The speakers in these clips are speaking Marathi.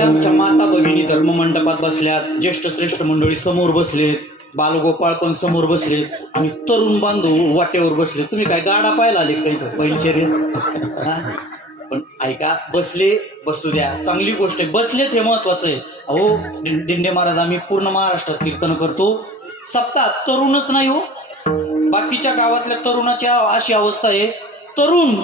आमच्या माता भगिनी धर्ममंडपात बसल्यात, ज्येष्ठ श्रेष्ठ मंडळी समोर बसलेत, बालगोपाळ पण समोर बसलेत आणि तरुण बांधव वाटेवर बसले. तुम्ही काय गाडा पाहायला आले काही पहिली शर्यत? पण ऐका, बसले बसू द्या, चांगली गोष्ट आहे. बसलेत हे महत्वाचं आहे. अहो दिंडे महाराज आम्ही पूर्ण महाराष्ट्रात कीर्तन करतो. सप्ताहात तरुणच नाही हो, बाकीच्या गावातल्या तरुणाची अशी अवस्था आहे, तरुण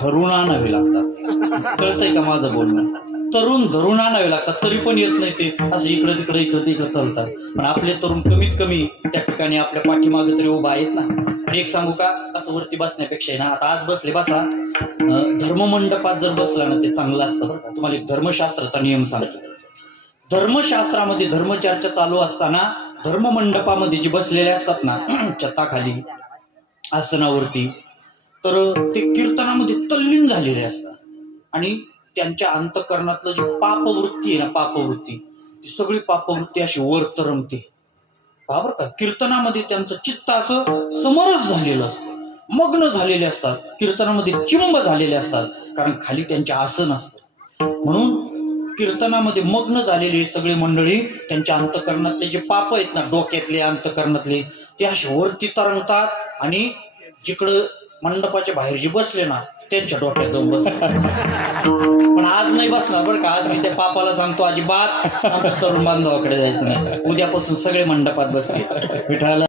धरून आणावे लागतात. कळतंय का माझं बोलणं? तरुण धरून आणावे लागतात तरी पण येत नाही ते, असं इकडे तिकडे इकडे तिकडे चालतात. पण आपले तरुण कमीत कमी त्या ठिकाणी आपल्या पाठीमागे तरी उभा आहेत ना. आणि एक सांगू का, असं वरती बसण्यापेक्षा ना, आता आज बसले बसा, धर्ममंडपात जर बसला ना ते चांगलं असतं बरं का. तुम्हाला एक धर्मशास्त्राचा नियम सांगतो. धर्मशास्त्रामध्ये धर्मचर्चा चालू असताना धर्ममंडपामध्ये जे बसलेले असतात ना छताखाली आसनावरती, तर ते कीर्तनामध्ये तल्लीन झालेले असतात आणि त्यांच्या अंतःकरणातलं जी पापवृत्ती आहे ना, पापवृत्ती, ती सगळी पापवृत्ती अशी वर तरंगते. बरोबर का? कीर्तनामध्ये त्यांचं चित्त असं समरस झालेलं असतं, मग्न झालेले असतात, कीर्तनामध्ये चिंब झालेले असतात, कारण खाली त्यांचे आसन असतं. म्हणून कीर्तनामध्ये मग्न झालेली सगळी मंडळी त्यांच्या अंतःकरणातले जे पाप आहेत ना, डोक्यातले अंतःकरणातले, ते असे वरती तरंगतात आणि जिकडं मंडपाच्या बाहेर जे बसले ना त्यांच्या डोक्यात जाऊन बसतात. पण आज नाही बसणार बरं का. आज मी त्या पापाला सांगतो, अजिबात आमच्या तरुण बांधवाकडे जायचं नाही. उद्यापासून सगळे मंडपात बसतील. विठ्ठलाला